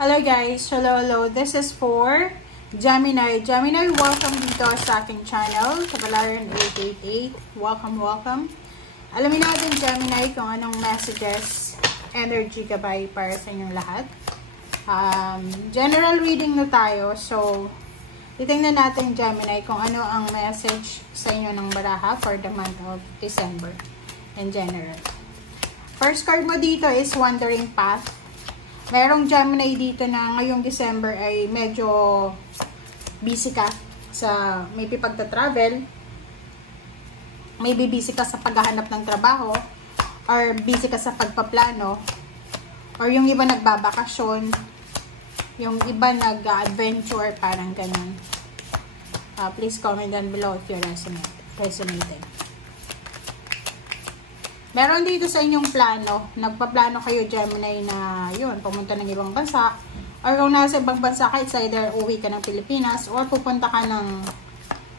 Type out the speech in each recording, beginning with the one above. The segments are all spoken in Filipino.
Hello guys, hello. This is for Gemini. Gemini, welcome dito sa aking channel, Kapalaran 888. Welcome. Alamin natin Gemini kung anong messages, energy gabay para sa inyong lahat. General reading na tayo. So, titingnan natin Gemini kung ano ang message sa inyo ng baraha for the month of December in general. First card mo dito is Wandering Path. Merong Gemini dito na ngayong December ay medyo busy ka sa maybe pagta-travel, maybe busy ka sa paghahanap ng trabaho, or busy ka sa pagpaplano, or yung iba nagbabakasyon, yung iba nag-adventure, parang ganun. Please comment down below if you're resonating. Meron dito sa inyong plano, nagpaplano kayo Gemini na yun, pumunta ng ibang bansa, or kung nasa ibang bansa ka, it's either uwi ka ng Pilipinas or pupunta ka ng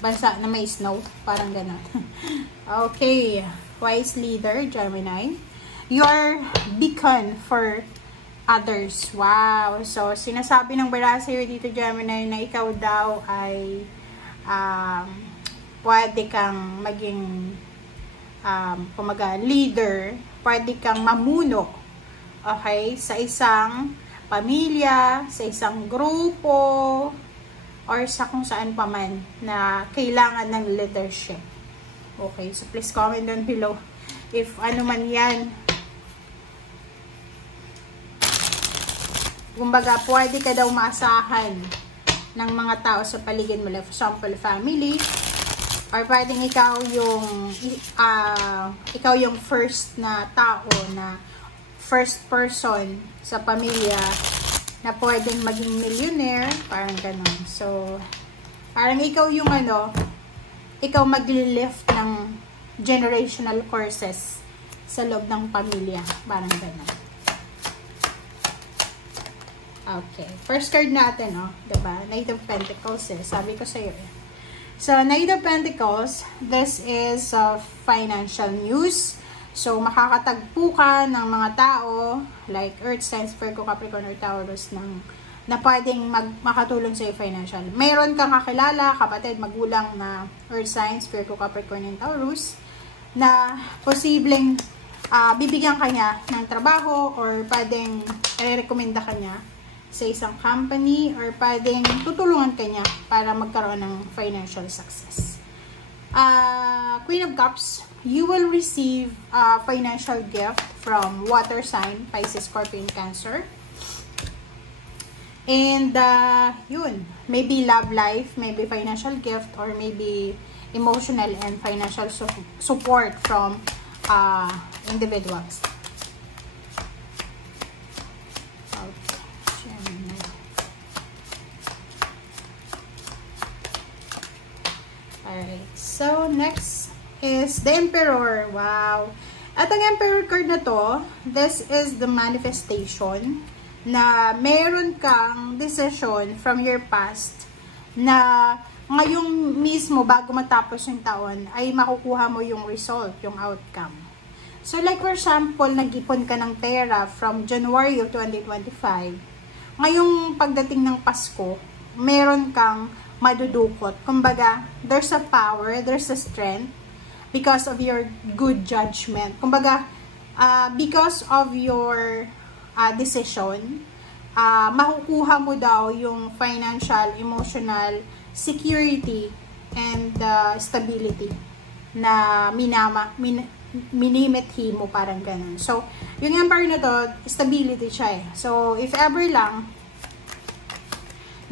bansa na may snow, parang gano'n. Okay, wise leader Gemini, your beacon for others. Wow, so sinasabi ng baraha sa'yo dito Gemini na ikaw daw ay pwede kang maging kumaga leader, pwede kang mamuno, okay, sa isang pamilya, sa isang grupo, or sa kung saan pa man na kailangan ng leadership. Okay, so please comment down below if ano man yan. Kumbaga, pwede ka daw maasahan ng mga tao sa paligid mo, like for example, family, or pwedeng ikaw yung first na tao, na first person sa pamilya na pwedeng maging millionaire, parang ganun. So, parang ikaw yung ikaw magli-lift ng generational courses sa loob ng pamilya, parang ganun. Okay, first card natin, diba? Knight of Pentacles, sabi ko sa'yo, So, Knight of Pentacles, this is financial news. So, makakatagpo ka ng mga tao, like Earth signs, Virgo, Capricorn, or Taurus, na pwedeng makatulong sa'yo financial. Mayroon kang kakilala, kapatid, magulang na Earth signs, Virgo, Capricorn, and Taurus, na posibleng bibigyan ka niya ng trabaho, or pwedeng rekomenda ka niya sa isang company, or pwedeng tutulungan ka niya para magkaroon ng financial success. Queen of Cups, you will receive a financial gift from water sign, Pisces, Scorpion, Cancer. And yun, maybe love life, maybe financial gift, or maybe emotional and financial support from individuals. Alright, so next is the Emperor. Wow! At ang Emperor card na to, this is the manifestation na meron kang decision from your past na ngayong mismo bago matapos yung taon ay makukuha mo yung result, yung outcome. So like for example, nag-ipon ka ng pera from January of 2025. Ngayong pagdating ng Pasko, meron kang madudukot. Kumbaga, there's a power, there's a strength because of your good judgment. Kumbaga, because of your decision, makukuha mo daw yung financial, emotional security and stability na minimithi mo, parang ganun. So, yung Emperor na to, stability siya eh. So, if ever lang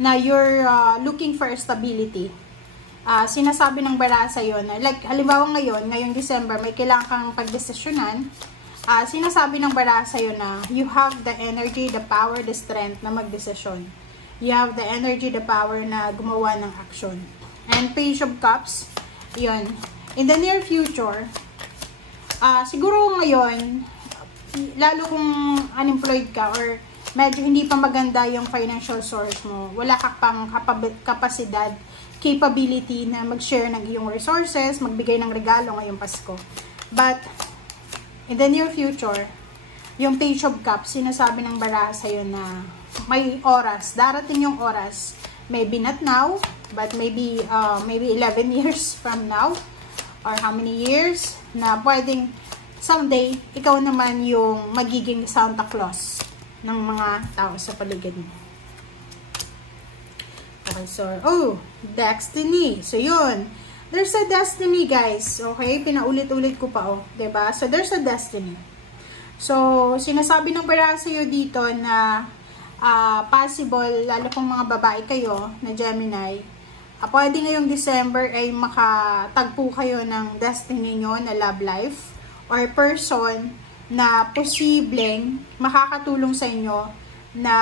na you're looking for stability, sinasabi ng baraha sa'yo na, like, halimbawa ngayong December, may kailangan kang pagdesisyonan, sinasabi ng baraha sa'yo na you have the energy, the power, the strength na magdesisyon. You have the energy, the power na gumawa ng action. And Page of Cups, yun. In the near future, siguro ngayon, lalo kung unemployed ka or medyo hindi pa maganda yung financial source mo, wala ka pang kapasidad, capability na mag-share ng iyong resources, magbigay ng regalo ngayong Pasko. But, in the near future, yung Page of Cups, sinasabi ng baraha sa'yo na may oras. Darating yung oras. Maybe not now, but maybe 11 years from now. Or how many years na pwedeng someday, ikaw naman yung magiging Santa Claus ng mga tao sa paligid mo. Okay, so, destiny. So, yun. There's a destiny, guys. Okay? Pinaulit-ulit ko pa, diba? So, there's a destiny. So, sinasabi ng baraha sa'yo dito na possible, lalo kung mga babae kayo na Gemini, pwede ngayong December ay makatagpo kayo ng destiny nyo na love life or person na posibleng makakatulong sa inyo na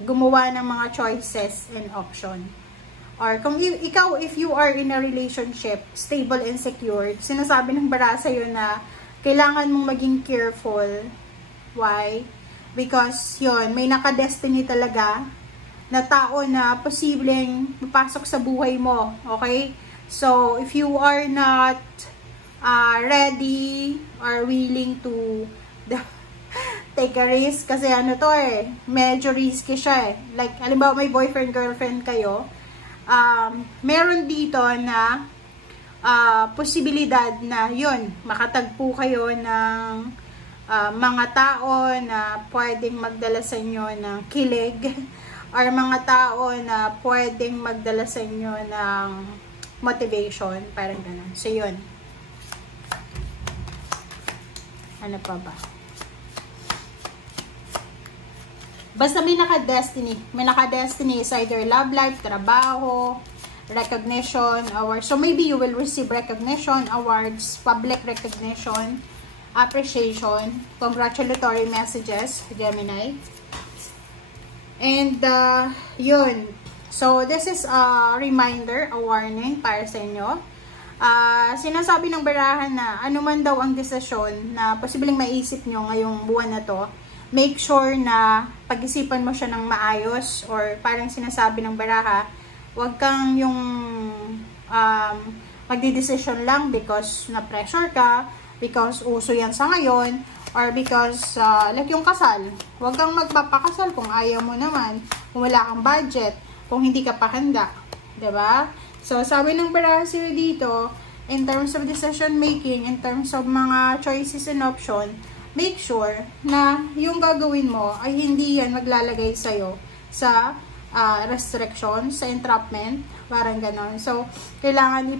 gumawa ng mga choices and option. Or kung ikaw, if you are in a relationship, stable and secure, sinasabi ng baraha sa'yo na kailangan mong maging careful. Why? Because yun, may naka-destiny talaga na tao na posibleng mapasok sa buhay mo. Okay? So, if you are not ready or willing to take a risk, kasi ano to medyo risky siya Like, halimbawa may boyfriend, girlfriend kayo, meron dito na posibilidad na yun, makatagpo kayo ng mga tao na pwedeng magdala sa inyo ng kilig or mga tao na pwedeng magdala sa inyo ng motivation, parang ganun. So, yun. Ano pa ba? Basta may naka-destiny. May naka-destiny is either love life, trabaho, recognition, awards. So, maybe you will receive recognition, awards, public recognition, appreciation, congratulatory messages, Gemini. And, yun. So, this is a reminder, a warning para sa inyo. Sinasabi ng barahan na anuman daw ang desisyon na posibleng maisip nyo ngayong buwan na to, make sure na pag-isipan mo siya ng maayos or parang sinasabi ng baraha, huwag kang yung magdi-decision lang because na-pressure ka, because uso yan sa ngayon, or because, like yung kasal, huwag kang magpapakasal kung ayaw mo naman, kung wala kang budget, kung hindi ka pa handa. Diba? So, sabi ng baraha dito, in terms of decision making, in terms of mga choices and option, make sure na yung gagawin mo ay hindi yan maglalagay sa'yo sa restriction, sa entrapment, parang ganon. So, kailangan,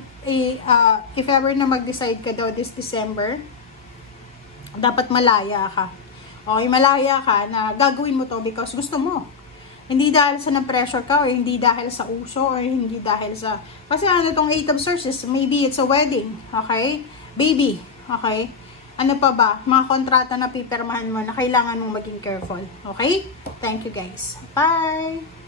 if ever na mag-decide ka daw this December, dapat malaya ka. Okay, malaya ka na gagawin mo to because gusto mo. Hindi dahil sa na-pressure ka or hindi dahil sa uso or hindi dahil sa... Kasi ano tong 8 of Swords, maybe it's a wedding. Okay? Baby. Okay? Ano pa ba? Mga kontrata na pipirmahan mo na kailangan mong maging careful. Okay? Thank you guys. Bye!